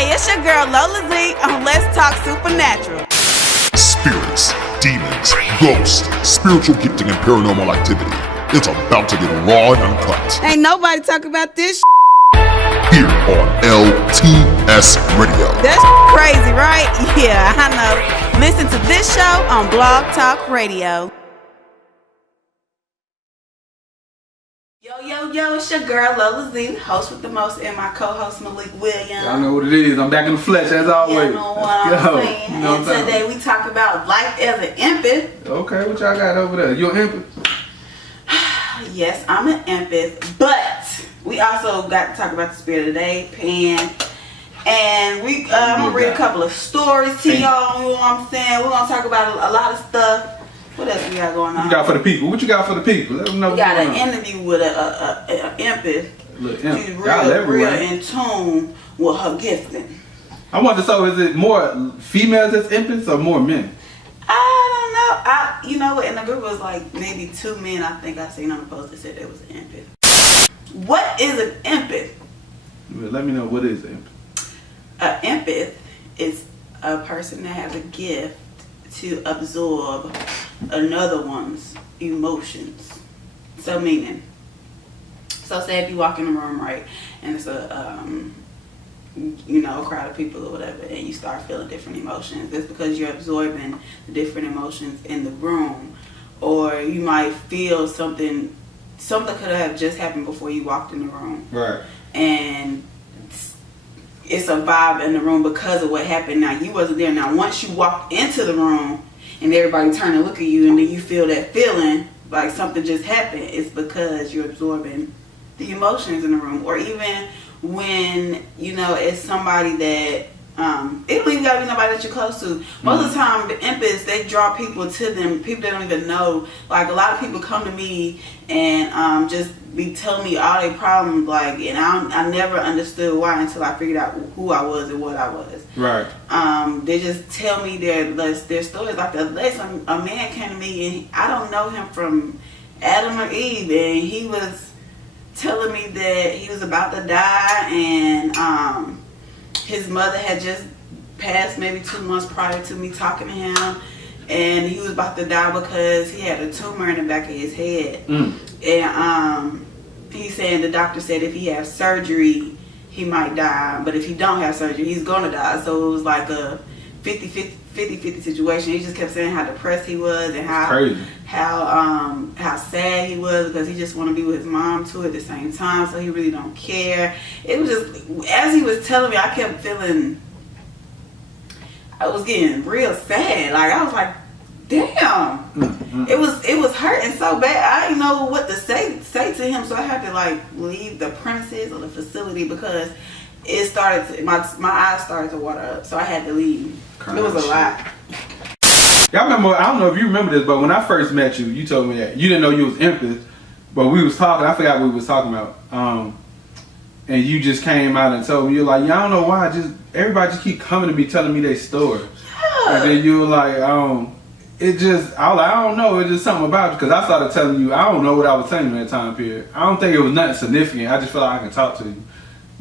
Hey, it's your girl Lola Zee on Let's Talk Supernatural. Spirits, demons, ghosts, spiritual gifting, and paranormal activity. It's about to get raw and uncut. Ain't nobody talk about this here on LTS Radio. That's crazy, right? Yeah, I know. Listen to this show on Blog Talk Radio. Yo, it's your girl Lola Zee, host with the most, and my co-host Malik Williams. Y'all know what it is. I'm back in the flesh as always. You know what I'm saying. You know and today we talk about life as an empath. Okay, what y'all got over there? You an empath? Yes, I'm an empath, but we also got to talk about the spirit of the day, Pan. And I'm going to read a couple of stories to y'all, you know what I'm saying? We're going to talk about a lot of stuff. What else we got going on? What you got for the people? What you got for the people? Let them know. We got an interview with an empath. She's real in tune with her gifting. I wonder, so is it more females that's empaths or more men? I don't know. You know what? In the group was like maybe 2 men. I think I seen on the post that said there was an empath. What is an empath? Let me know, what is an empath? An empath is a person that has a gift to absorb another one's emotions. So meaning, say if you walk in a room, right, and it's a crowd of people or whatever, and you start feeling different emotions, it's because you're absorbing the different emotions in the room. Or you might feel something could have just happened before you walked in the room. Right. And it's a vibe in the room because of what happened. Now, you wasn't there. Now, once you walk into the room and everybody turn and look at you and then you feel that feeling like something just happened, it's because you're absorbing the emotions in the room. Or even when, it's somebody that, it don't even gotta be nobody that you're close to. Most of the time, the empaths, they draw people to them, people they don't even know. Like, a lot of people come to me and just be telling me all their problems, and I never understood why until I figured out who I was and what I was. Right. They just tell me their stories. Like the other day, a man came to me and I don't know him from Adam or Eve, and he was telling me that he was about to die, and his mother had just passed maybe 2 months prior to me talking to him, and he was about to die because he had a tumor in the back of his head. And he's saying, the doctor said if he has surgery, he might die, but if he don't have surgery, he's gonna die. So it was like a 50-50 situation. He just kept saying how depressed he was and how sad he was because he just want to be with his mom too at the same time, so he really don't care. It was just, as he was telling me, I kept feeling, I was getting real sad. Like, I was like, damn. It was hurting so bad. I didn't know what to say to him, so I had to leave the premises or the facility because it started my eyes started to water up, so I had to leave. It was a lot. Y'all remember, I don't know if you remember this, but when I first met you, you told me that you didn't know you was empath, but we was talking, I forgot what we was talking about, and you just came out and told me, you're like, I don't know why, everybody just keep coming to me telling me their story. Yeah. And then you were like, I don't know, it's just something about you, because I started telling you, I don't know what I was saying in that time period. I don't think it was nothing significant, I just felt like I can talk to you.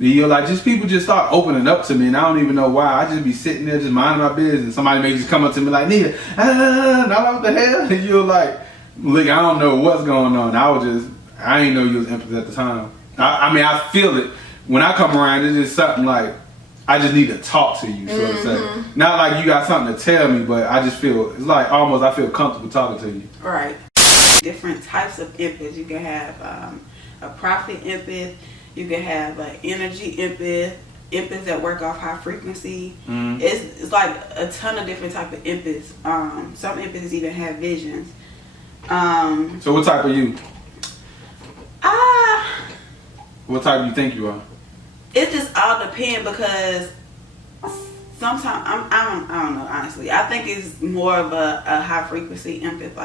You're like, people just start opening up to me, and I don't even know why. I just be sitting there just minding my business, and somebody may just come up to me like, Nita, what the hell? And you're like, look, I don't know what's going on. I ain't know you was empath at the time. I feel it. When I come around, it's just something like, I just need to talk to you, so to say. Not like you got something to tell me, but I just feel, it's like almost I feel comfortable talking to you. Right. Different types of empaths. You can have a prophet empath. You can have an energy empath, empaths that work off high frequency. It's like a ton of different type of empaths. Some empaths even have visions. So what type are you? What type do you think you are? It just all depends because sometimes I don't know, honestly. I think it's more of a high frequency empath,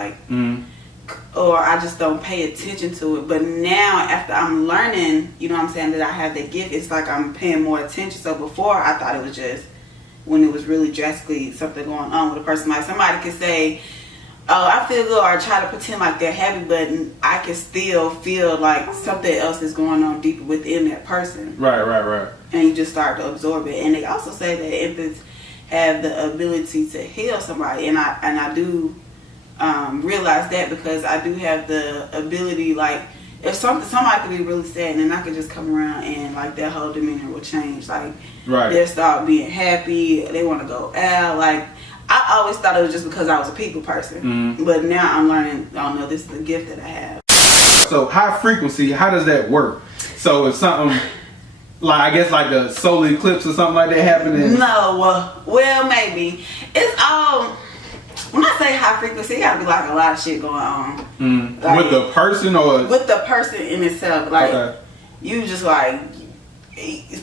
or I just don't pay attention to it. But now, after I'm learning, that I have that gift, it's like I'm paying more attention. So before, I thought it was just when it was really drastically something going on with a person. Like somebody could say, oh, I feel good, or try to pretend like they're happy, but I can still feel like something else is going on deeper within that person. Right. and you just start to absorb it. And they also say that empaths have the ability to heal somebody, and I do realize that, because I do have the ability, like, if somebody could be really sad, and then I could just come around and like their whole demeanor will change. Like, they'll start being happy, they want to go out. Like, I always thought it was just because I was a people person, but now I'm learning, oh no, this is the gift that I have. So high frequency, how does that work? So if something, like, I guess like a solar eclipse or something like that happening? No, well, maybe. It's all, when I say high frequency, it gotta be like a lot of shit going on. Like, with the person or? With the person in itself. Like, you just like,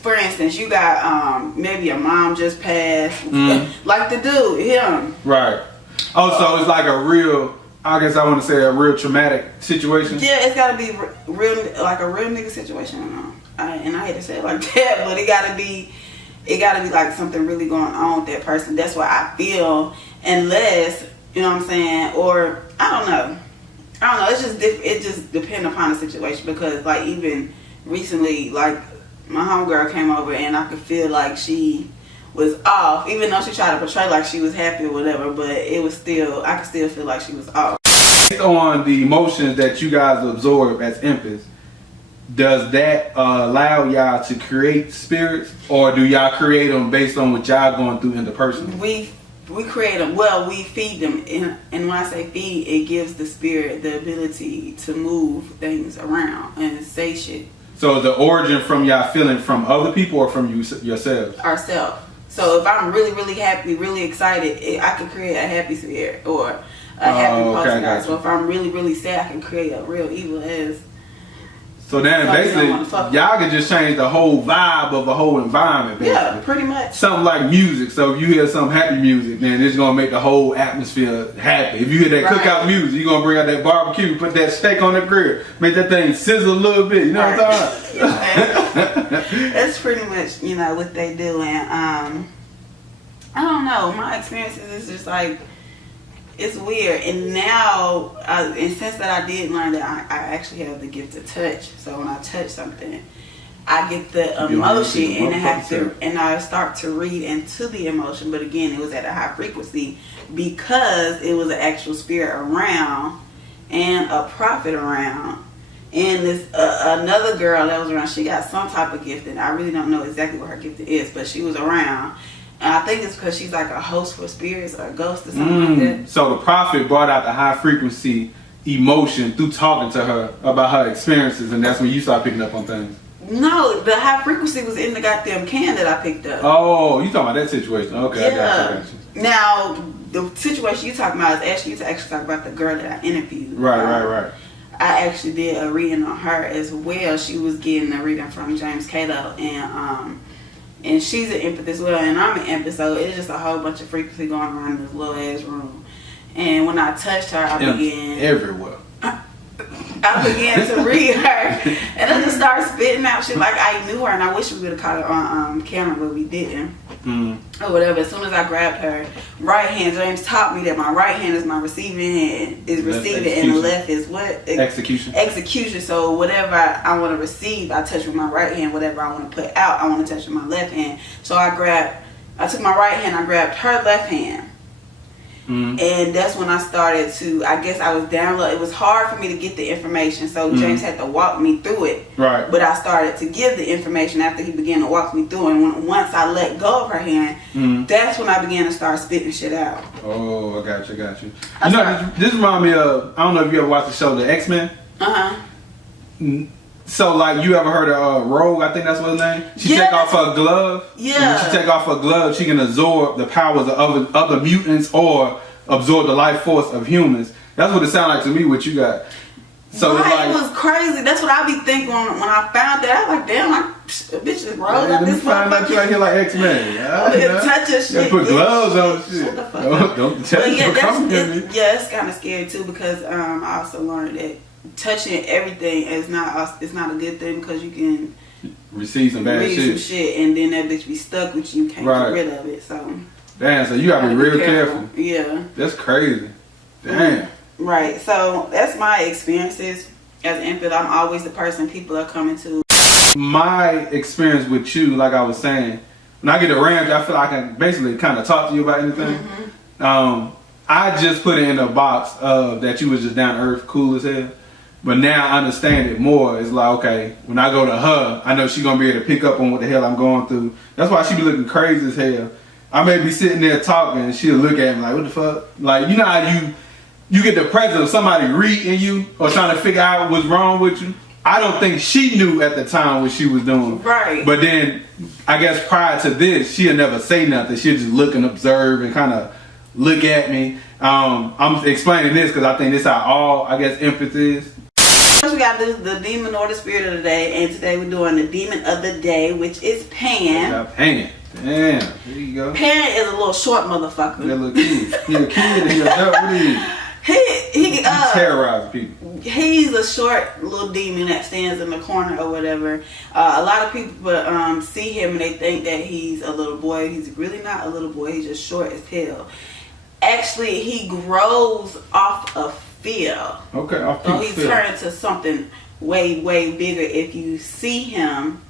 for instance, you got maybe your mom just passed. Like the dude, him. Right. Oh, so it's like a real, I guess I want to say a real traumatic situation? Yeah, it's gotta be real, like a real nigga situation. And I hate to say it like that, but it gotta be like something really going on with that person. That's what I feel. Unless, you know what I'm saying, or I don't know. It's just it just depends upon the situation, because like even recently, like my homegirl came over and I could feel like she was off, even though she tried to portray like she was happy or whatever. But it was still, I could still feel like she was off. Based on the emotions that you guys absorb as empaths, does that allow y'all to create spirits, or do y'all create them based on what y'all going through interpersonally? We create them. Well, we feed them, and when I say feed, it gives the spirit the ability to move things around and say shit. So the origin from y'all feeling from other people or from yourselves? Ourselves. So if I'm really, really happy, really excited, I can create a happy spirit or a happy person. So if I'm really, really sad, I can create a real evil ass. So then basically, y'all can just change the whole vibe of a whole environment, basically. Yeah, pretty much. Something like music. So if you hear some happy music, then it's going to make the whole atmosphere happy. If you hear that cookout music, you're going to bring out that barbecue, put that steak on the grill, make that thing sizzle a little bit. You know what I'm talking about? That's pretty much, you know, what they do. And I don't know. My experiences is just like, it's weird. And now, and since that I did learn that I actually have the gift to touch. So when I touch something, I get the emotion and I start to read into the emotion. But again, it was at a high frequency because it was an actual spirit around and a prophet around. And this another girl that was around, she got some type of gift, and I really don't know exactly what her gift is, but she was around. And I think it's because she's like a host for spirits or a ghost or something like that. So the prophet brought out the high frequency emotion through talking to her about her experiences, and that's when you start picking up on things. No, the high frequency was in the goddamn can that I picked up. Oh, you talking about that situation? Okay, yeah. I got you. Now, the situation you talking about is actually talking about the girl that I interviewed. Right. I actually did a reading on her as well. She was getting a reading from James Cato, and she's an empath as well, and I'm an empath, so it's just a whole bunch of frequency going around in this little ass room. And when I touched her, I began everywhere. I began to read her, and I just started spitting out shit like I knew her, and I wish we would have caught it on camera, but we didn't. Or whatever. As soon as I grabbed her right hand, James taught me that my right hand is my receiving hand, is receiving, and the left is what? Execution. So whatever I want to receive, I touch with my right hand. Whatever I want to put out, I want to touch with my left hand. So I took my right hand, I grabbed her left hand. And that's when I started to, I guess I was downloading. It was hard for me to get the information, so James had to walk me through it. Right. But I started to give the information after he began to walk me through, and once I let go of her hand, that's when I began to start spitting shit out. Oh, I got you. You know, this reminds me of, I don't know if you ever watched the show The X-Men. So, like, you ever heard of Rogue? I think that's what her name. She take off her glove. Yeah. When she take off her glove, she can absorb the powers of other mutants or absorb the life force of humans. That's what it sounds like to me. What you got? So it was crazy. That's what I be thinking when I found that. I was like, damn, bitch just rolled out this. Let me find out you out here like X-Men. Touch your shit. Put gloves on shit. Shut the fuck up. Don't touch it's kind of scary too, because I also learned that touching everything is not a good thing, because you can receive some bad shit, and then that bitch be stuck with you. You can't get rid of it. So damn, so you gotta be real careful. Yeah, that's crazy. Damn. Right. So that's my experiences as an empath. I'm always the person people are coming to. My experience with you, like I was saying, when I get around you, I feel like I can basically kind of talk to you about anything. I just put it in a box of that you was just down to earth, cool as hell. But now I understand it more. It's like, okay, when I go to her, I know she's going to be able to pick up on what the hell I'm going through. That's why she be looking crazy as hell. I may be sitting there talking and she'll look at me like, what the fuck? Like, you know how you get the presence of somebody reading you or trying to figure out what's wrong with you? I don't think she knew at the time what she was doing. Right. But then, I guess prior to this, she'll never say nothing. She'll just look and observe and kind of look at me. I'm explaining this because I think this is how all, I guess, empathy is. We got the demon or the spirit of the day, and today we're doing the demon of the day, which is Pan. Pan. Damn, there you go. Pan is a little short motherfucker. That little kid. He a kid and he a adult. What is he? He terrorizes people. He's a short little demon that stands in the corner or whatever. A lot of people see him and they think that he's a little boy. He's really not a little boy. He's just short as hell. Actually, he grows off of fear. Okay, off so of he fear. turns to something way, way bigger. If you see him,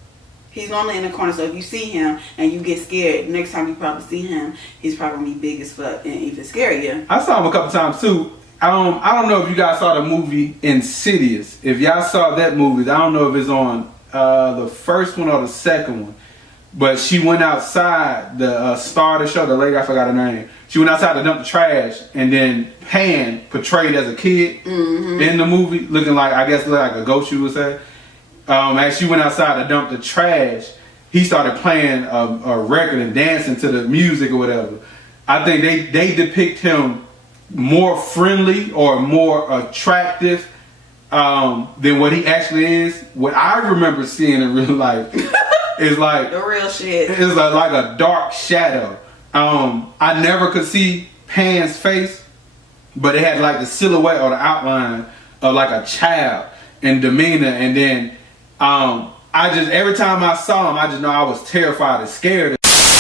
he's normally in the corner. So if you see him and you get scared, next time you probably see him, he's probably big as fuck and even scare you. I saw him a couple times too. I don't know if you guys saw the movie Insidious. If y'all saw that movie, I don't know if it's on the first one or the second one. But she went outside, the star of the show, the lady, I forgot her name. She went outside to dump the trash, and then Pan, portrayed as a kid in the movie, looking like, I guess, like a ghost, you would say. As she went outside to dump the trash, he started playing a record and dancing to the music or whatever. I think they depict him more friendly or more attractive than what he actually is. What I remember seeing in real life is like the real shit. It's like a dark shadow. I never could see Pan's face, but it had like the silhouette or the outline of like a child and demeanor. And then I just, every time I saw him, I just know I was terrified and scared.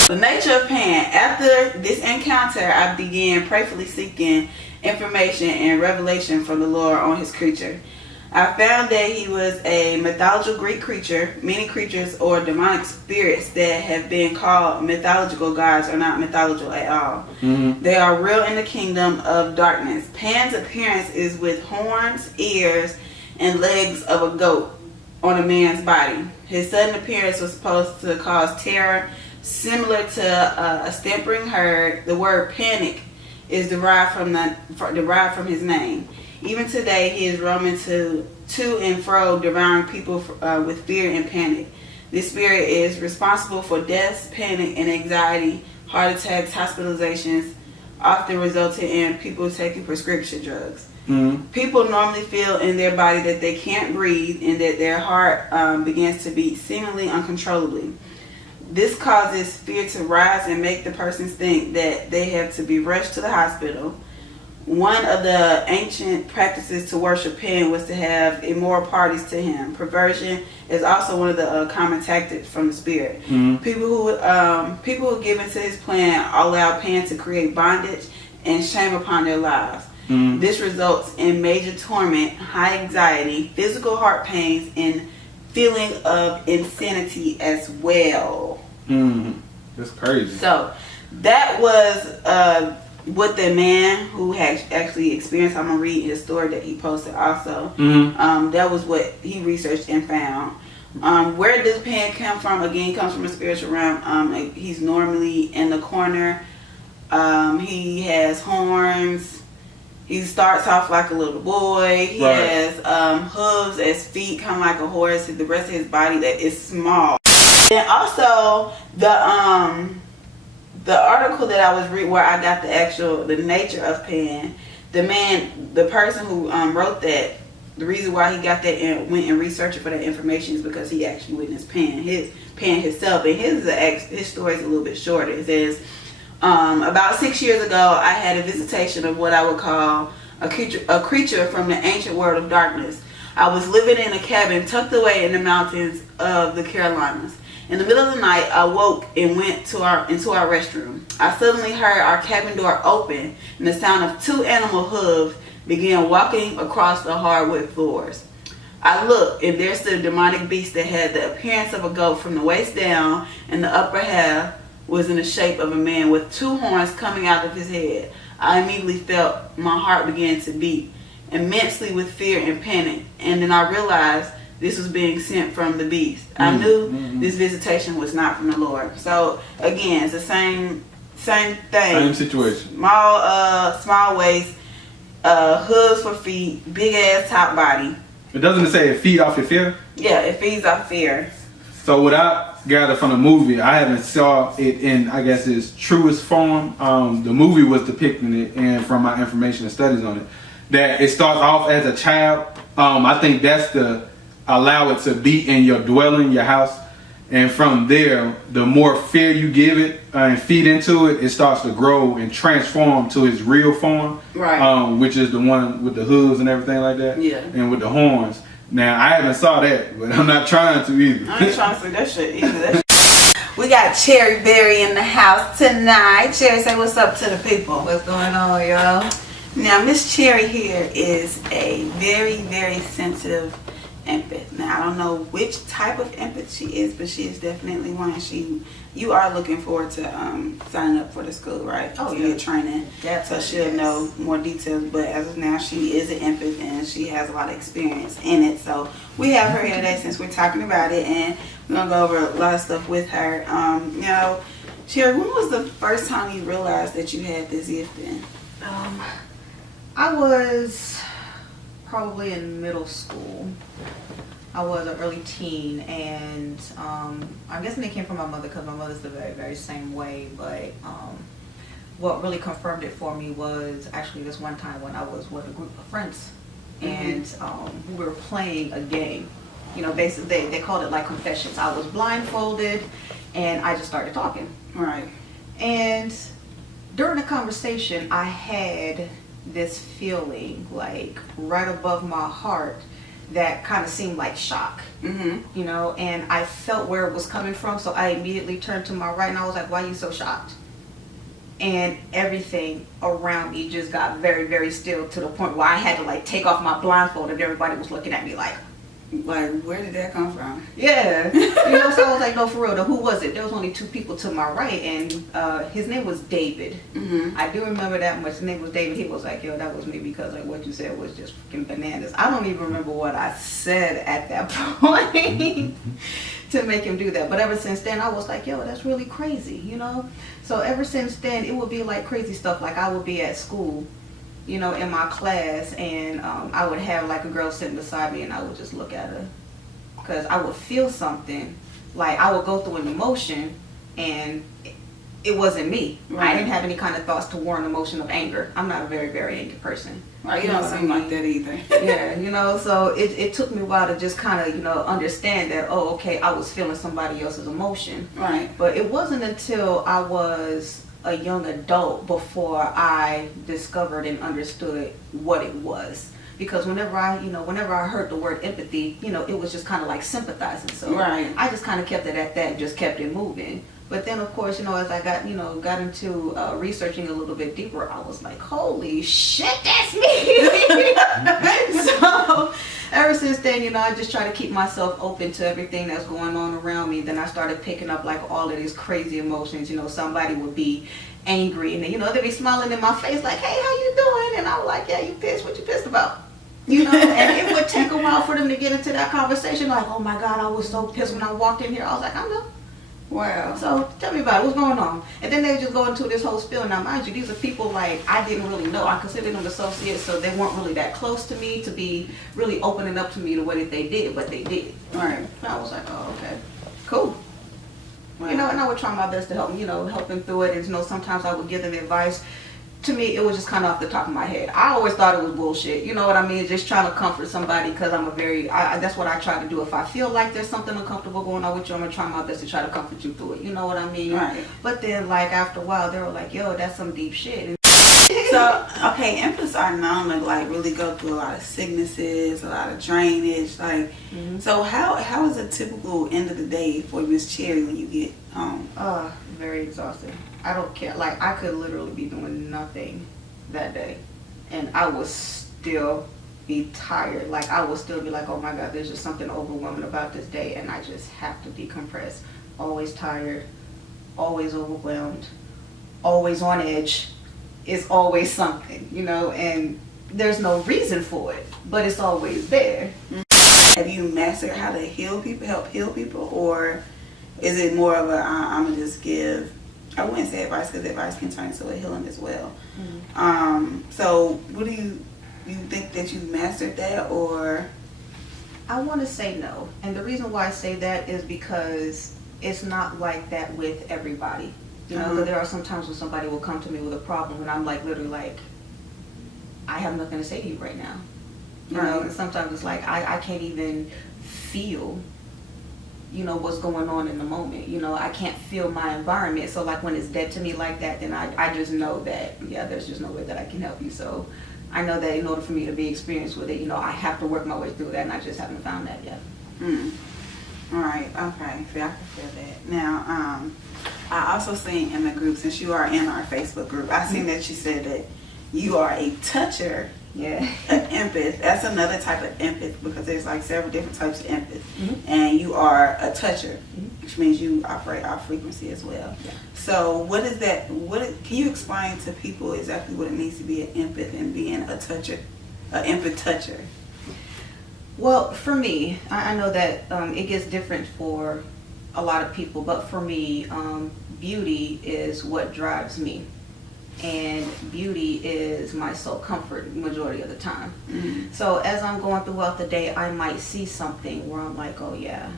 The nature of Pan. After this encounter, I began prayerfully seeking information and revelation from the Lord on his creature. I found that he was a mythological Greek creature. Many creatures or demonic spirits that have been called mythological gods are not mythological at all. They are real in the kingdom of darkness. Pan's appearance is with horns, ears, and legs of a goat on a man's body. His sudden appearance was supposed to cause terror, similar to a stampering herd. The word panic is derived from his name. Even today, he is roaming to and fro, devouring people with fear and panic. This spirit is responsible for deaths, panic, and anxiety, heart attacks, hospitalizations, often resulting in people taking prescription drugs. People normally feel in their body that they can't breathe and that their heart begins to beat seemingly uncontrollably. This causes fear to rise and make the persons think that they have to be rushed to the hospital. One of the ancient practices to worship Pan was to have immoral parties to him. Perversion is also one of the common tactics from the spirit. People who give into his plan allow Pan to create bondage and shame upon their lives. This results in major torment, high anxiety, physical heart pains, and feeling of insanity as well. That's crazy. So that was what the man who had actually experienced. I'm gonna read his story that he posted also. That was what he researched and found. Where does Pan come from? Again, he comes from a spiritual realm. He's normally in the corner. He has horns. He starts off like a little boy. He has hooves as feet, kind of like a horse. The rest of his body that is small. And also the article that I was reading, where I got the nature of Pan, the person who wrote that, the reason why he got that and went and researched for that information is because he actually witnessed Pan himself, and his story is a little bit shorter. It says, about 6 years ago, I had a visitation of what I would call a creature from the ancient world of darkness. I was living in a cabin tucked away in the mountains of the Carolinas. In the middle of the night, I woke and went into our restroom. I suddenly heard our cabin door open, and the sound of 2 animal hooves began walking across the hardwood floors. I looked, and there stood a demonic beast that had the appearance of a goat from the waist down, and the upper half was in the shape of a man with 2 horns coming out of his head. I immediately felt my heart begin to beat immensely with fear and panic, and then I realized this was being sent from the beast. I knew this visitation was not from the Lord. So again, it's the same thing. Same situation. Small waist, hooves for feet, big ass top body. It doesn't say it feed off your fear? Yeah, it feeds off fear. So what I gathered from the movie, I haven't saw it in, I guess, its truest form. The movie was depicting it, and from my information and studies on it, that it starts off as a child. I think that's the allow it to be in your dwelling, your house, and from there, the more fear you give it and feed into it, it starts to grow and transform to its real form, right? Which is the one with the hooves and everything like that, yeah, and with the horns. Now I haven't saw that, but I'm not trying to either. I ain't trying to see that shit either. We got Cherry Berry in the house tonight. Cherry, say what's up to the people. What's going on, y'all? Now, Miss Cherry here is a very, very sensitive empath. Now, I don't know which type of empath she is, but she is definitely one. You are looking forward to signing up for the school, right? Oh, to yeah. get training. So she'll know more details. But as of now, she is an empath and she has a lot of experience in it. So we have her here today since we're talking about it, and we're gonna go over a lot of stuff with her. Cherry, when was the first time you realized that you had this gifting? I was probably in middle school. I was an early teen, and I'm guessing it came from my mother because my mother's the very, very same way. But what really confirmed it for me was actually this one time when I was with a group of friends, and we were playing a game. You know, basically they called it like confessions. I was blindfolded, and I just started talking. Right. And during the conversation, I had this feeling like right above my heart that kind of seemed like shock, you know, and I felt where it was coming from, so I immediately turned to my right and I was like, why are you so shocked? And everything around me just got very, very still to the point where I had to like take off my blindfold and everybody was looking at me like, where did that come from? Yeah. You know, so I was like, no, for real, though, who was it? There was only 2 people to my right, and his name was David. I do remember that much. His name was David. He was like, yo, that was me because like what you said was just freaking bananas. I don't even remember what I said at that point to make him do that. But ever since then, I was like, yo, that's really crazy, you know? So ever since then, it would be like crazy stuff. Like I would be at school, you know, in my class, and I would have like a girl sitting beside me and I would just look at her because I would feel something, like I would go through an emotion and it wasn't me. Right. I didn't have any kind of thoughts toward an emotion of anger. I'm not a very, very angry person. Right, you don't seem like that either. Yeah, you know, so it took me a while to just kind of, you know, understand that, oh, okay, I was feeling somebody else's emotion. Right. But it wasn't until I was a young adult before I discovered and understood what it was. Because whenever I heard the word empathy, you know, it was just kind of like sympathizing. So right. I just kind of kept it at that and just kept it moving. But then, of course, you know, as I got into researching a little bit deeper, I was like, holy shit, that's me! So ever since then, you know, I just try to keep myself open to everything that's going on around me. Then I started picking up like all of these crazy emotions. You know, somebody would be angry and then, you know, they'd be smiling in my face like, hey, how you doing? And I was like, yeah, you pissed? What you pissed about? You know, and it would take a while for them to get into that conversation like, oh my God, I was so pissed when I walked in here. I was like, I know. Wow. So tell me about it. What's going on? And then they just go into this whole spiel. Now, mind you, these are people like I didn't really know. I considered them associates, so they weren't really that close to me to be really opening up to me the way that they did, but they did. Right. And I was like, oh, okay, cool. Wow. You know, and I would try my best to help them through it. And, you know, sometimes I would give them advice. To me, it was just kind of off the top of my head. I always thought it was bullshit. You know what I mean? Just trying to comfort somebody because I'm that's what I try to do. If I feel like there's something uncomfortable going on with you, I'm going to try my best to try to comfort you through it. You know what I mean? Right. But then, like, after a while, they were like, yo, that's some deep shit. And so, okay, empaths are known to, like, really go through a lot of sicknesses, a lot of drainage. Like, so how is a typical end of the day for Miss Cherry when you get home? Very exhausting. I don't care. Like, I could literally be doing nothing that day, and I was still be tired. Like I will still be like, oh my God, there's just something overwhelming about this day, and I just have to decompress. Always tired, always overwhelmed, always on edge. It's always something, you know, and there's no reason for it, but it's always there. Have you mastered how to heal people, help heal people, or is it more of a I'm gonna just give? I wouldn't say advice, because advice can turn into a healing as well. So what do you think that you mastered that, or? I want to say no, and the reason why I say that is because it's not like that with everybody. You know, 'cause there are some times when somebody will come to me with a problem, and I'm like literally like, I have nothing to say to you right now. You know, and sometimes it's like I can't even feel, you know, what's going on in the moment. You know, I can't feel my environment. So like when it's dead to me like that, then I just know that, yeah, there's just no way that I can help you. So I know that in order for me to be experienced with it, you know, I have to work my way through that, and I just haven't found that yet. All right, okay, see, I can feel that. Now, I also seen in the group, since you are in our Facebook group, I seen that you said that you are a toucher. Yeah. An empath. That's another type of empath, because there's like several different types of empath. And you are a toucher, which means you operate off frequency as well. Yeah. So what is that? Can you explain to people exactly what it means to be an empath and being a toucher, an empath toucher? Well, for me, I know that it gets different for a lot of people, but for me, beauty is what drives me. And beauty is my sole comfort majority of the time. So as I'm going throughout the day, I might see something where I'm like, oh yeah,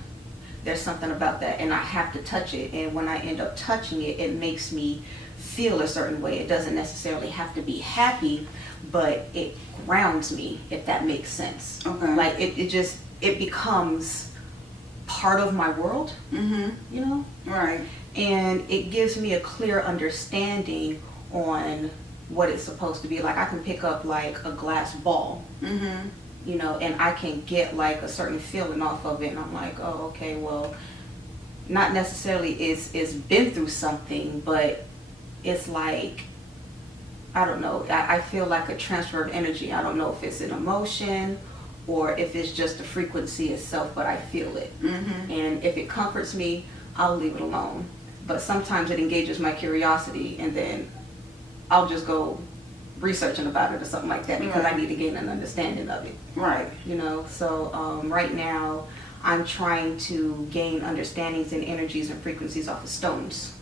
there's something about that, and I have to touch it. And when I end up touching it, it makes me feel a certain way. It doesn't necessarily have to be happy, but it grounds me, if that makes sense. Okay. Like it becomes part of my world, you know? Right. And it gives me a clear understanding on what it's supposed to be. Like I can pick up like a glass ball, you know, and I can get like a certain feeling off of it, and I'm like, oh, okay, well, not necessarily it's been through something, but it's like, I don't know, I feel like a transfer of energy. I don't know if it's an emotion or if it's just the frequency itself, but I feel it. And if it comforts me, I'll leave it alone. But sometimes it engages my curiosity, and then I'll just go researching about it or something like that, because I need to gain an understanding of it. Right. You know, so right now I'm trying to gain understandings and energies and frequencies off of stones.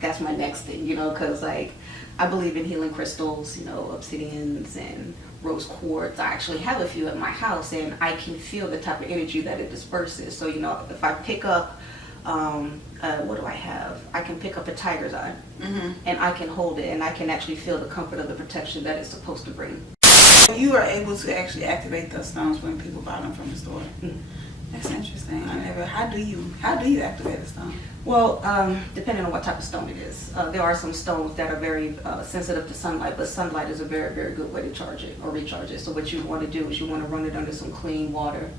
That's my next thing, you know, because like I believe in healing crystals, you know, obsidians and rose quartz. I actually have a few at my house, and I can feel the type of energy that it disperses. So, you know, if I pick up what do I have? I can pick up a tiger's eye, and I can hold it, and I can actually feel the comfort of the protection that it's supposed to bring. You are able to actually activate those stones when people buy them from the store. That's interesting. How do you activate a stone? Well, depending on what type of stone it is. There are some stones that are very sensitive to sunlight, but sunlight is a very, very good way to charge it or recharge it. So what you want to do is you want to run it under some clean water,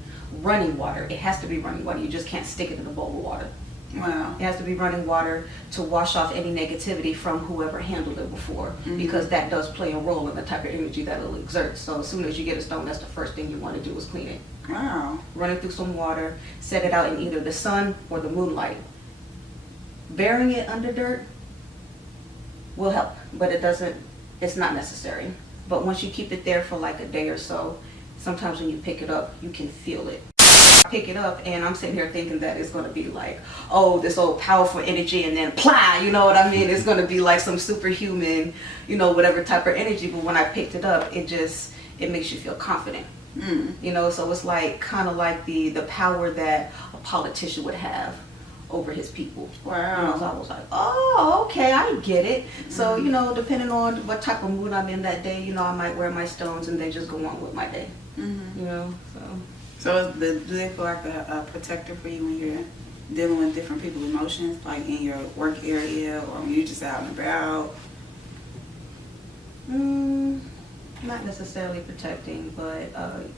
running water. It has to be running water. You just can't stick it in a bowl of water. Wow. It has to be running water to wash off any negativity from whoever handled it before, because that does play a role in the type of energy that it'll exert. So as soon as you get a stone, that's the first thing you want to do is clean it. Wow. Run it through some water, set it out in either the sun or the moonlight. Burying it under dirt will help, but it's not necessary. But once you keep it there for like a day or so, sometimes when you pick it up, you can feel it. I pick it up and I'm sitting here thinking that it's going to be like, oh, this old powerful energy, and then plah, you know what I mean? It's going to be like some superhuman, you know, whatever type of energy. But when I picked it up, it makes you feel confident. You know, so it's like kind of like the power that a politician would have over his people. Wow. You know, so I was like, oh, okay, I get it. So, you know, depending on what type of mood I'm in that day, you know, I might wear my stones and then just go on with my day. You know, So do they feel like a protector for you when you're dealing with different people's emotions, like in your work area or when you're just out and about? Not necessarily protecting, but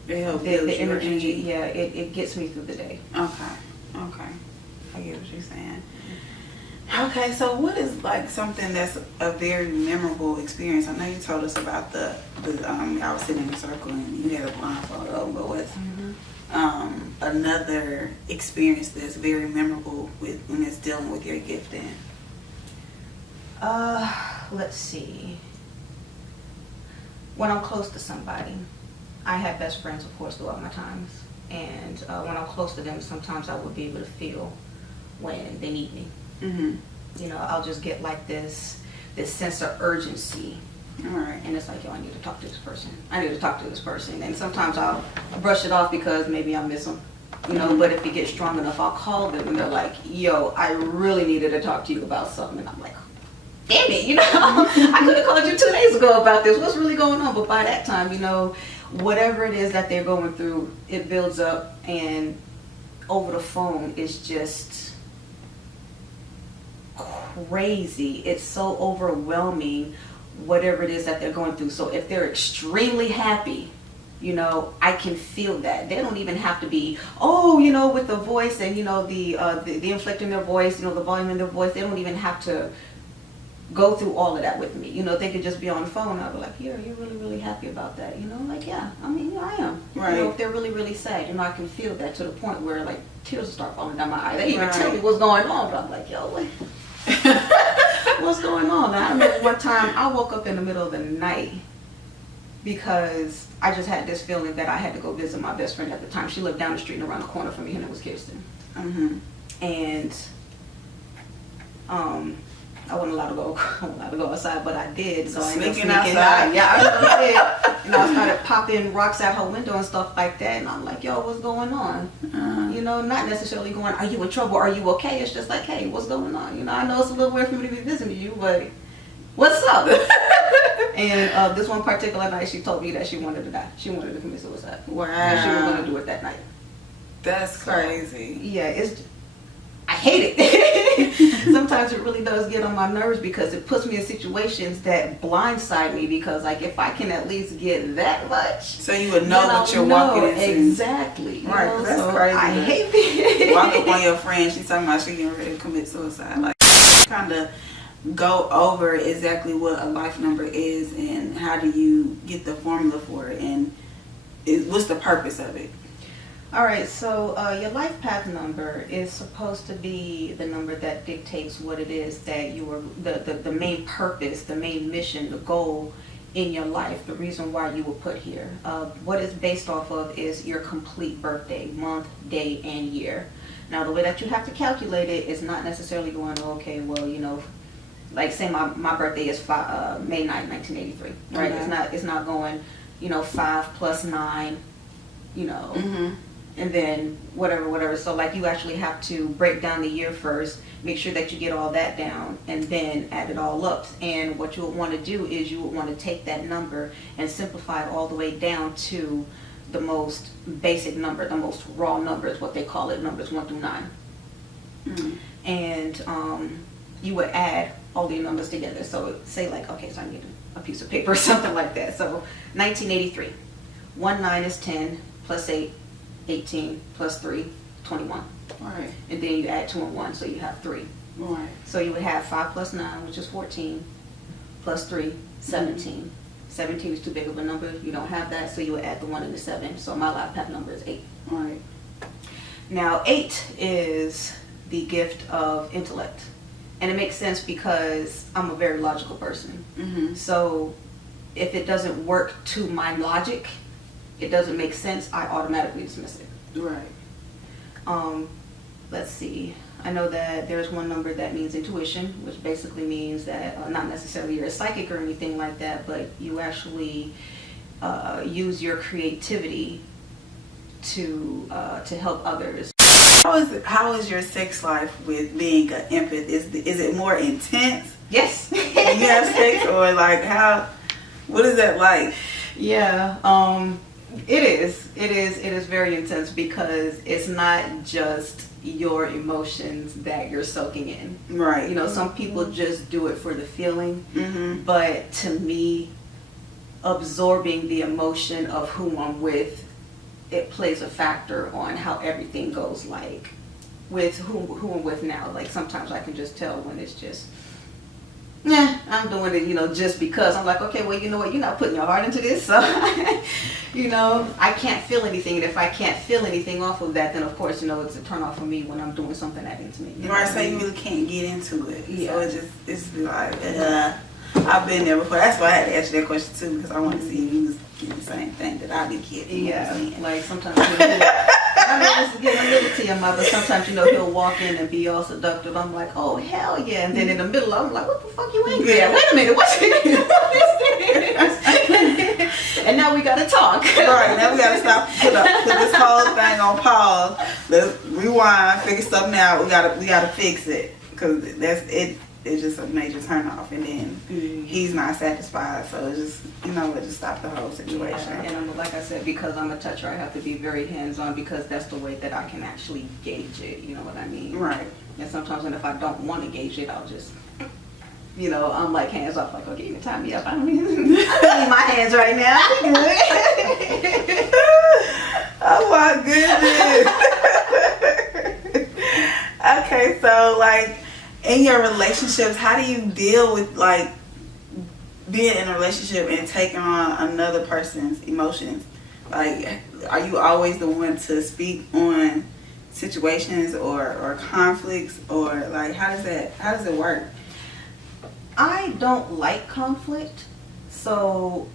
It helps the build your energy, yeah, it gets me through the day. Okay. I get what you're saying. Okay, so what is like something that's a very memorable experience? I know you told us about the I was sitting in a circle and you had a blindfold on, but what's another experience that's very memorable when it's dealing with your gifting? Let's see. When I'm close to somebody, I have best friends, of course, throughout my times, and when I'm close to them, sometimes I would be able to feel when they need me. Mm-hmm. You know, I'll just get like this sense of urgency. All right. And it's like, yo, I need to talk to this person. I need to talk to this person. And sometimes I'll brush it off because maybe I miss them. You know, but if it gets strong enough, I'll call them and they're like, yo, I really needed to talk to you about something. And I'm like, damn it, you know, I could have called you 2 days ago about this. What's really going on? But by that time, you know, whatever it is that they're going through, it builds up, and over the phone it's just crazy. It's so overwhelming, whatever it is that they're going through. So if they're extremely happy, you know, I can feel that. They don't even have to be, oh, you know, with the voice and, you know, the inflect in their voice, you know, the volume in their voice. They don't even have to go through all of that with me. You know, they could just be on the phone. I'll be like, yeah, you're really, really happy about that. You know, like, yeah, I mean, yeah, I am. Right. You know, if they're really, really sad, you know, I can feel that to the point where, like, tears start falling down my eyes. They even Right. tell me what's going on, but I'm like, yo, wait. What's going on? And I remember one time I woke up in the middle of the night because I just had this feeling that I had to go visit my best friend at the time. She lived down the street and around the corner from me. Her name was Kirsten. Mm-hmm. And I wasn't allowed to go. I wasn't allowed to go outside, but I did. So I ended up Sneaking sneaking outside. out. Yeah, I did. You know, I started popping rocks out her window and stuff like that. And I'm like, yo, what's going on? You know, not necessarily going, are you in trouble? Are you okay? It's just like, hey, what's going on? You know, I know it's a little weird for me to be visiting you, but what's up? And this one particular night, she told me that she wanted to die. She wanted to commit suicide. Wow. And she was going to do it that night. That's crazy. Yeah, I hate it. Sometimes it really does get on my nerves because it puts me in situations that blindside me, because like if I can at least get that much, So you would know then what I'll you're know walking into. exactly. you Right, know? that's So crazy. I hate it. Walk up on your friend, she's talking about she getting ready to commit suicide. Like, kind of go over exactly what a life number is and how do you get the formula for it, and what's the purpose of it? All right, so your life path number is supposed to be the number that dictates what it is that you are, the main purpose, the main mission, the goal in your life, the reason why you were put here. What it's based off of is your complete birthday, month, day, and year. Now, the way that you have to calculate it is not necessarily going, okay, well, you know, like say my birthday is May 9, 1983, right? Okay. It's not going, you know, 5 plus 9, you know. Mm-hmm. And then whatever. So like you actually have to break down the year first, make sure that you get all that down, and then add it all up. And what you would want to do is you would want to take that number and simplify it all the way down to the most basic number, the most raw number is what they call it, numbers 1 through 9. Mm-hmm. And you would add all the numbers together. So say like, okay, so I need a piece of paper or something like that. So 1983, 1 9 is 10, plus 8, 18, plus 3, 21. Right. And then you add 2 and 1, so you have 3. Right. So you would have 5 plus 9, which is 14, plus 3, 17. Mm-hmm. 17 is too big of a number. You don't have that, so you would add the 1 and the 7. So my life path number is 8. Right. Now, 8 is the gift of intellect. And it makes sense because I'm a very logical person. Mm-hmm. So if it doesn't work to my logic, it doesn't make sense, I automatically dismiss it. Right. Let's see. I know that there's one number that means intuition, which basically means that not necessarily you're a psychic or anything like that, but you actually use your creativity to help others. How is your sex life with being an empath? Is it more intense? Yes. You have sex, or like what is that like? Yeah. It is very intense because it's not just your emotions that you're soaking in. Right. You know, some people just do it for the feeling, Mm-hmm. but to me, absorbing the emotion of whom I'm with, it plays a factor on how everything goes like with who I'm with now. Like sometimes I can just tell when it's just, yeah, I'm doing it, just because. I'm like, okay, well, you know what? You're not putting your heart into this, so I can't feel anything. And if I can't feel anything off of that, then of course, it's a turn off for me when I'm doing something that intimate. Right, so you really can't get into it. Yeah. So it's like, I've been there before. That's why I had to ask you that question too, because I wanted to see if you was getting the same thing that I be getting. Yeah, like sometimes I know this is getting a little TMI, but sometimes he'll walk in and be all seductive. I'm like, oh hell yeah, and then in the middle I'm like, what the fuck you angry at? Wait a minute, what's this? And now we gotta talk. Right, now we gotta stop, put this whole thing on pause. Let's rewind, figure something out. We gotta fix it, because that's it. It's just a major turn off, and then he's not satisfied, so it's just just stop the whole situation. Yeah, and like I said, because I'm a toucher, I have to be very hands-on, because that's the way that I can actually gauge it. You know what I mean? Right. And sometimes, when if I don't want to gauge it, I'll just, I'm like hands off, like, okay, you can tie me up. I don't need my hands right now. Oh my goodness. Okay, so like, in your relationships, how do you deal with like being in a relationship and taking on another person's emotions? Like, are you always the one to speak on situations or conflicts, or like how does it work? I don't like conflict, so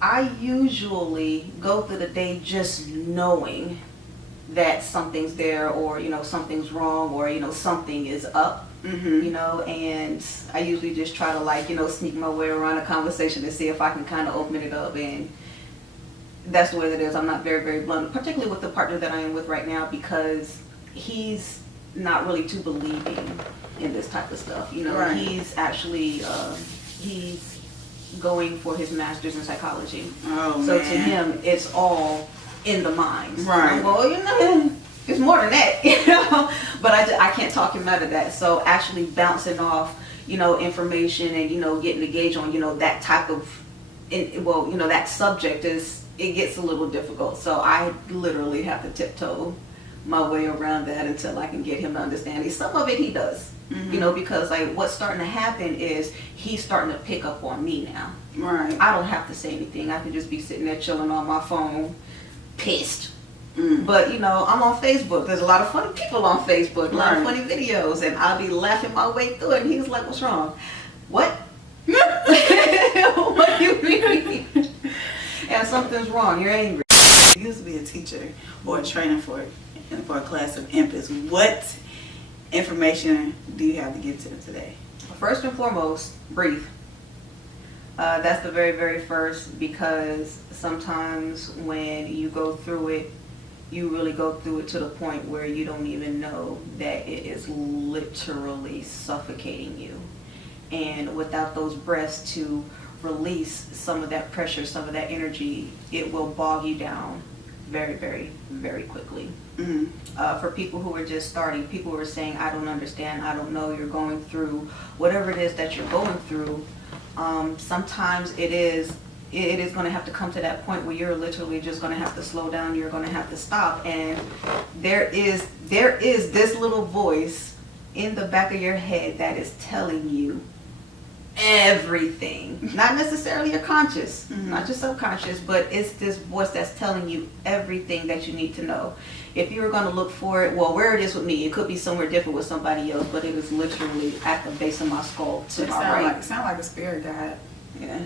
I usually go through the day just knowing that something's there, or something's wrong, or something is up. And I usually just try to sneak my way around a conversation to see if I can kind of open it up, and that's the way that it is. I'm not very, very blunt, particularly with the partner that I am with right now, because he's not really too believing in this type of stuff. Right. He's actually he's going for his master's in psychology. Oh, so man. to him, it's all in the mind. Right. Well, it's more than that, but I can't talk him out of that. So actually bouncing off, information, and, getting engaged on, that type of, that subject it gets a little difficult. So I literally have to tiptoe my way around that until I can get him to understand it. Some of it he does, because what's starting to happen is he's starting to pick up on me now. Right. I don't have to say anything. I can just be sitting there chilling on my phone, pissed. But I'm on Facebook. There's a lot of funny people on Facebook, a lot of funny videos, and I'll be laughing my way through it, and he's like, what's wrong? What? What do you mean? And something's wrong, you're angry. You used to be a teacher or a trainer for a class of infants. What information do you have to give to them today? First and foremost, breathe. That's the very, very first, because sometimes when you go through it, you really go through it to the point where you don't even know that it is literally suffocating you. And without those breaths to release some of that pressure, some of that energy, it will bog you down very, very, very quickly. For people who are just starting, people who are saying, I don't understand, I don't know, you're going through whatever it is that you're going through, sometimes it is going to have to come to that point where you're literally just going to have to slow down. You're going to have to stop, and there is this little voice in the back of your head that is telling you everything. Not necessarily your conscious, not your subconscious, but it's this voice that's telling you everything that you need to know. If you were going to look for it, well, where it is with me, it could be somewhere different with somebody else, but it is literally at the base of my skull to my right. It sounds like a spirit guide. Yeah.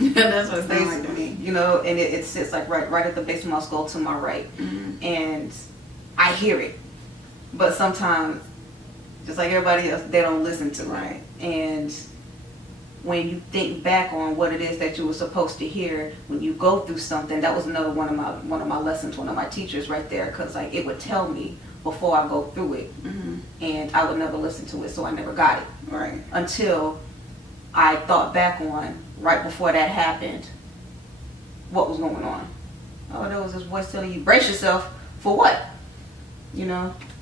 That's what it sounds like to me. And it sits like right at the base of my skull to my right. And I hear it. But sometimes, just like everybody else, they don't listen to it. And when you think back on what it is that you were supposed to hear when you go through something, that was another one of my lessons, one of my teachers right there, because it would tell me before I go through it, and I would never listen to it, so I never got it. Right. Until I thought back on right before that happened, what was going on. Oh, there was this voice telling you, brace yourself for what?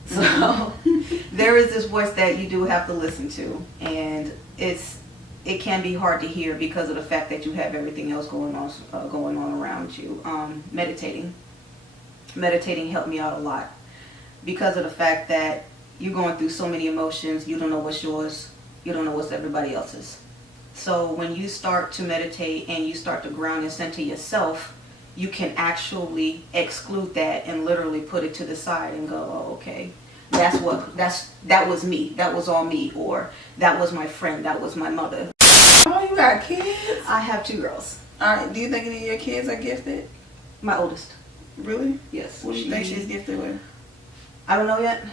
So there is this voice that you do have to listen to, and it can be hard to hear because of the fact that you have everything else going on around you. Meditating helped me out a lot, because of the fact that you're going through so many emotions, you don't know what's yours, you don't know what's everybody else's. So when you start to meditate and you start to ground and center yourself, you can actually exclude that and literally put it to the side and go, oh, okay, that was me, that was all me, or that was my friend, that was my mother. Oh, you got kids? I have 2 girls. All right. Do you think any of your kids are gifted? My oldest. Really? Yes. What do you think she's gifted with? I don't know yet.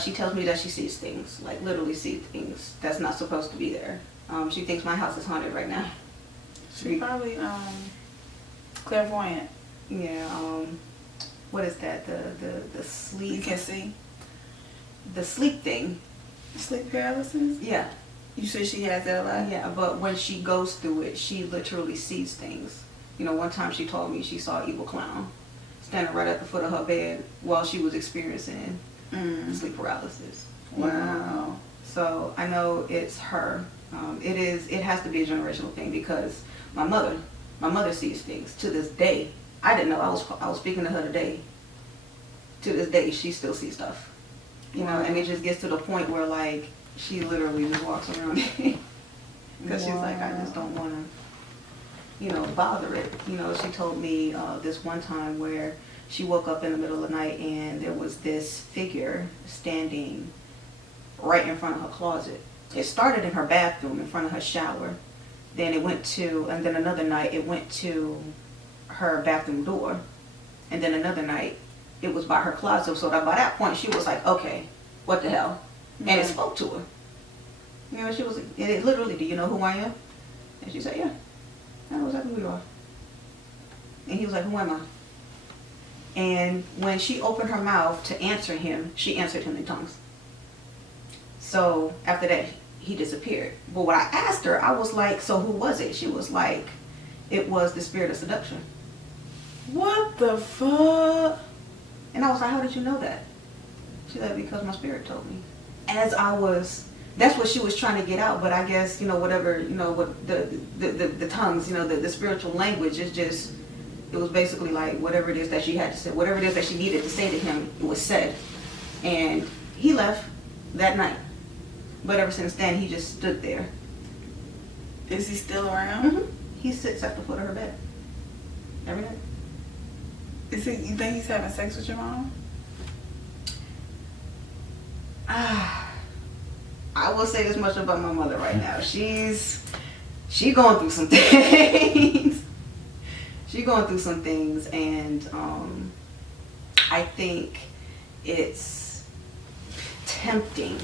She tells me that she sees things, like literally sees things that's not supposed to be there. She thinks my house is haunted right now. She probably clairvoyant. Yeah. What is that? The sleep. You can see The sleep thing. sleep paralysis. Yeah. You say she has that a lot? Yeah. But when she goes through it, she literally sees things. You know, one time she told me she saw an evil clown standing right at the foot of her bed while she was experiencing sleep paralysis. Wow. So I know it's her. It has to be a generational thing because my mother sees things to this day. I didn't know. I was speaking to her today. To this day, she still sees stuff. You know, and it just gets to the point where like she literally just walks around because she's like, I just don't want to, you know, bother it. You know, she told me this one time where she woke up in the middle of the night and there was this figure standing right in front of her closet. It started in her bathroom in front of her shower. Then it went to, and then another night it went to her bathroom door. And then another night it was by her closet. So that by that point she was like, okay, what the hell? And it spoke to her. You know, she was, it literally, do you know who I am? And she said, yeah, I know exactly who you are. And he was like, who am I? And when she opened her mouth to answer him, she answered him in tongues. So after that, he disappeared. But when I asked her, I was like, so who was it? She was like, it was the spirit of seduction. What the fuck? And I was like, how did you know that? She said, because my spirit told me. As I was, that's what she was trying to get out. But I guess, you know, whatever, you know, what the tongues, you know, the spiritual language is just, it was basically like whatever it is that she had to say, whatever it is that she needed to say to him, it was said. And he left that night. But ever since then, he just stood there. Is he still around? Mm-hmm. He sits at the foot of her bed every night. You think he's having sex with your mom? I will say this much about my mother right now. She going through some things. She going through some things, and I think it's tempting.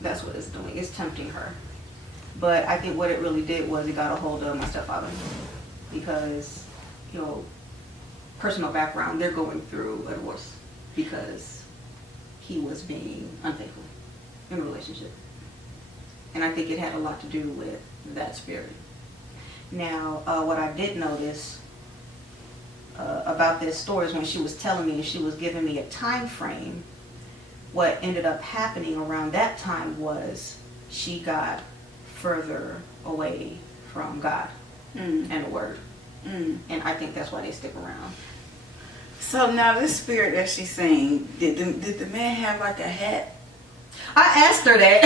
That's what it's doing. It's tempting her. But I think what it really did was it got a hold of my stepfather. Because, you know, personal background, they're going through a divorce because he was being unfaithful in a relationship. And I think it had a lot to do with that spirit. Now, what I did notice about this story is when she was telling me and she was giving me a time frame, what ended up happening around that time was she got further away from God and the Word. And I think that's why they stick around. So now this spirit that she's saying, did the man have like a hat? I asked her that,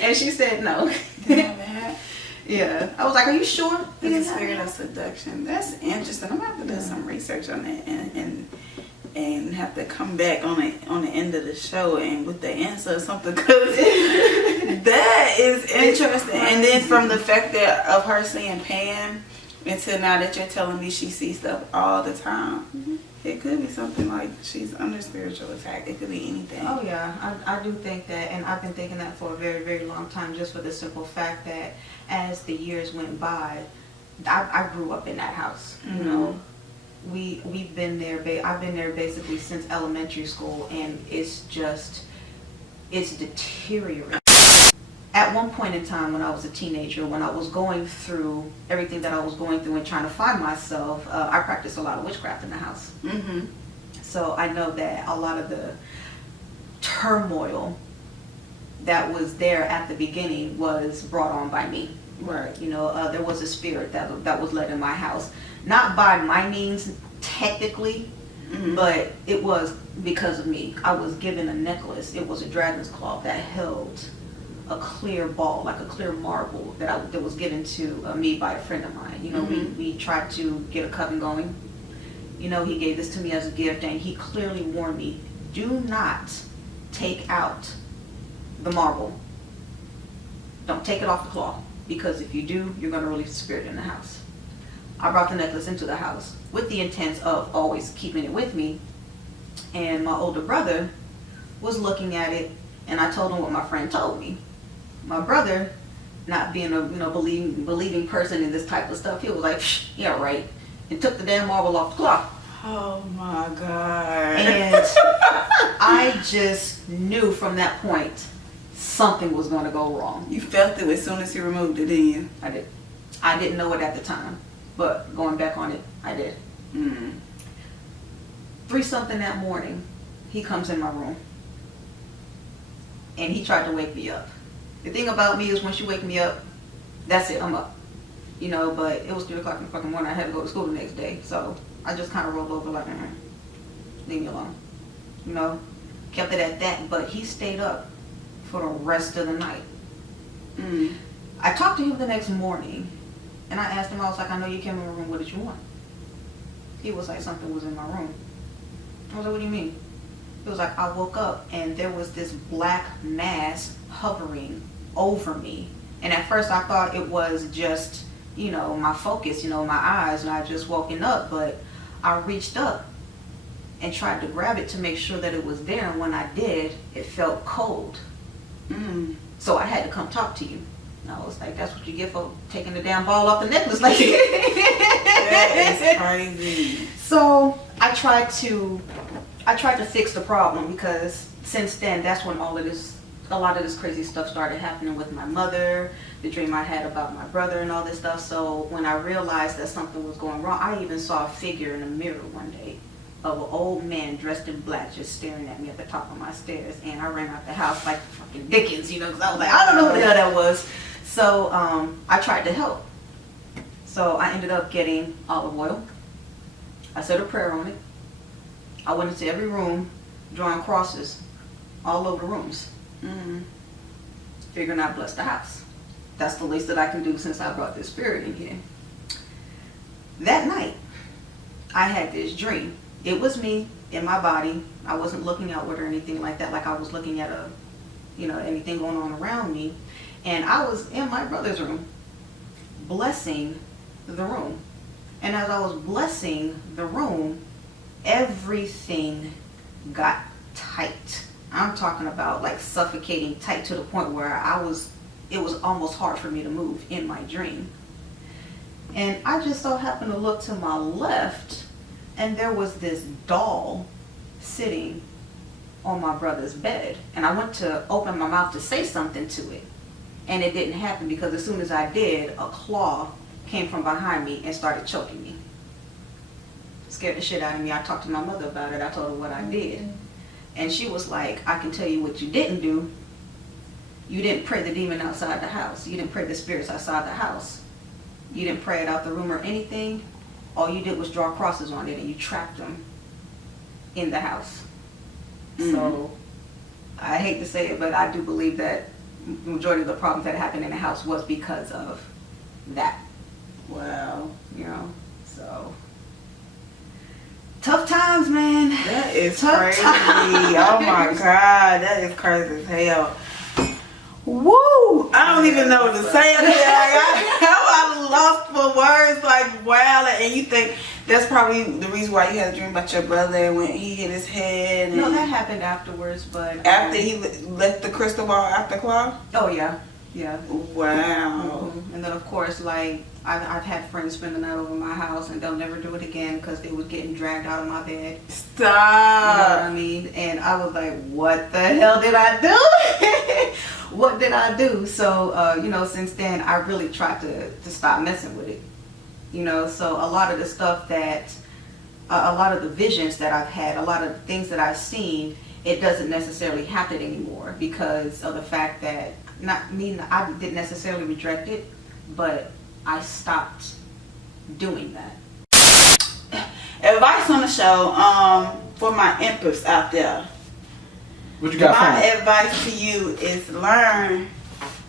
and she said no. Did he have a hat? Yeah. I was like, are you sure? He The didn't have spirit that? of seduction. That's interesting. I'm gonna have to do some research on that and have to come back on the end of the show and with the answer or something, because that is interesting. And then from the fact that of her seeing Pam until now that you're telling me she sees stuff all the time, it could be something like she's under spiritual attack. It could be anything. Oh yeah, I do think that, and I've been thinking that for a very, very long time, just for the simple fact that as the years went by, I grew up in that house. You know, we've been there. I've been there basically since elementary school, and it's deteriorating. At one point in time when I was a teenager, when I was going through everything that I was going through and trying to find myself, I practiced a lot of witchcraft in the house. So I know that a lot of the turmoil that was there at the beginning was brought on by me. Right. You know, there was a spirit that was led in my house. Not by my means, technically, but it was because of me. I was given a necklace. It was a dragon's claw that held a clear ball, like a clear marble that was given to me by a friend of mine. You know, we tried to get a coven going. You know, he gave this to me as a gift, and he clearly warned me, do not take out the marble. Don't take it off the claw, because if you do, you're going to release the spirit in the house. I brought the necklace into the house with the intent of always keeping it with me. And my older brother was looking at it, and I told him what my friend told me. My brother, not being a believing person in this type of stuff, he was like, yeah, right, and took the damn marble off the clock. Oh my God. And I just knew from that point something was going to go wrong. You felt it as soon as he removed it, didn't you? I did. I didn't know it at the time, but going back on it, I did. 3-something that morning, he comes in my room, and he tried to wake me up. The thing about me is once you wake me up, that's it, I'm up. You know, but it was 3 o'clock in the fucking morning. I had to go to school the next day, so I just kind of rolled over like, leave me alone. You know, kept it at that, but he stayed up for the rest of the night. I talked to him the next morning, and I asked him, I was like, I know you came in my room, what did you want? He was like, something was in my room. I was like, what do you mean? He was like, I woke up and there was this black mass hovering over me. And at first I thought it was just, you know, my focus, you know, my eyes, and I had just woken up. But I reached up and tried to grab it to make sure that it was there. And when I did, it felt cold. So I had to come talk to you. And I was like, that's what you get for taking the damn ball off the necklace. Like, that is crazy. So I tried to fix the problem, because since then, that's when a lot of this crazy stuff started happening with my mother, the dream I had about my brother and all this stuff. So when I realized that something was going wrong, I even saw a figure in a mirror one day of an old man dressed in black just staring at me at the top of my stairs. And I ran out the house like fucking Dickens, you know, because I was like, I don't know what the hell that was. So I tried to help. So I ended up getting olive oil. I said a prayer on it. I went into every room, drawing crosses all over the rooms. Figuring I'd bless the house. That's the least that I can do since I brought this spirit in here. That night, I had this dream. It was me in my body. I wasn't looking outward or anything like that, like I was looking at anything going on around me. And I was in my brother's room, blessing the room. And as I was blessing the room, everything got tight. I'm talking about like suffocating tight to the point where it was almost hard for me to move in my dream. And I just so happened to look to my left, and there was this doll sitting on my brother's bed. And I went to open my mouth to say something to it, and it didn't happen, because as soon as I did, a claw came from behind me and started choking me. Scared the shit out of me. I talked to my mother about it. I told her what I did. And she was like, I can tell you what you didn't do. You didn't pray the demon outside the house. You didn't pray the spirits outside the house. You didn't pray it out the room or anything. All you did was draw crosses on it, and you trapped them in the house. So I hate to say it, but I do believe that the majority of the problems that happened in the house was because of that. Wow. You know, so tough times, man. That is Tough crazy. times. Oh my God, that is crazy as hell. Woo! I don't even know what to say. I'm lost for words. Like, wow. And you think that's probably the reason why you had a dream about your brother when he hit his head. And No, that happened afterwards, but after he left the crystal ball after claw. Oh yeah. Wow. And then of course, like I've had friends spend the night over my house, and they'll never do it again because they was getting dragged out of my bed. Stop. You know what I mean? And I was like, what the hell did I do? What did I do? So since then I really tried to stop messing with it. You know, so a lot of the stuff that a lot of the visions that I've had, a lot of the things that I've seen, it doesn't necessarily happen anymore because of the fact that I didn't necessarily reject it, but I stopped doing that. Advice on the show, for my empaths out there. What you got? My advice to you is learn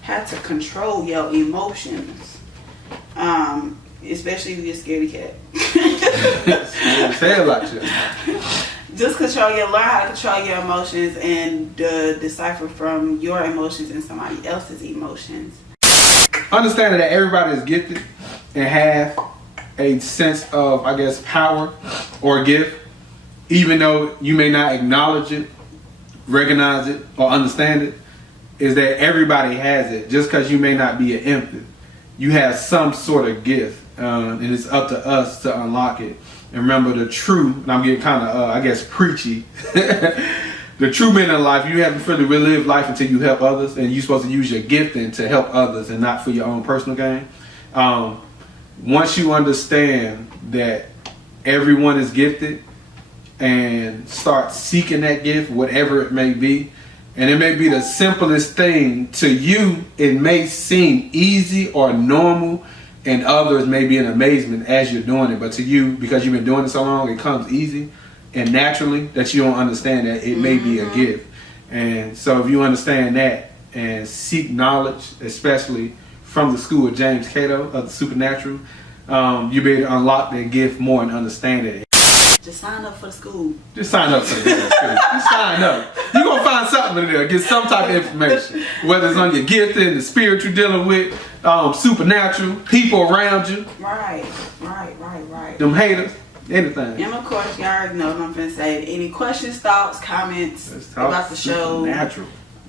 how to control your emotions. Especially if you're a scaredy cat. Say it like that. Just learn how to control your emotions and decipher from your emotions and somebody else's emotions. Understanding that everybody is gifted and have a sense of, I guess, power or gift, even though you may not acknowledge it, recognize it, or understand it, is that everybody has it. Just because you may not be an empath, you have some sort of gift, and it's up to us to unlock it. And remember, the true, and I'm getting kind of, I guess, preachy, the true meaning of life, you haven't really lived life until you help others, and you're supposed to use your gifting to help others and not for your own personal gain. Once you understand that everyone is gifted and start seeking that gift, whatever it may be, and it may be the simplest thing to you, it may seem easy or normal, and others may be in amazement as you're doing it, but to you, because you've been doing it so long, it comes easy and naturally that you don't understand that it may be a gift. And so if you understand that and seek knowledge, especially from the school of James Cato of the supernatural, you'll be able to unlock that gift more and understand it. Just sign up for the school. Just sign up for the school. Just sign up. You're going to find something in there. Get some type of information. Whether it's on your gifting, the spirit you're dealing with, supernatural, people around you. Right. Them haters, anything. And of course, y'all already know what I'm going to say. Any questions, thoughts, comments about the show,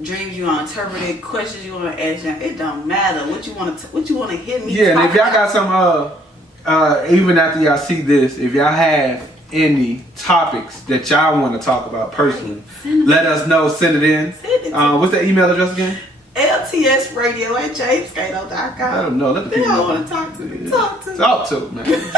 dreams you want to interpret, questions you want to ask them, it don't matter. What you want to hit me. Yeah, and if y'all got some, even after y'all see this, if y'all have any topics that y'all want to talk about personally, let us know. Send it in. What's the email address again? LTS Radio at jamescato.com. Let them know. Let the people know. want to talk to me. Talk to me. Talk to them, man.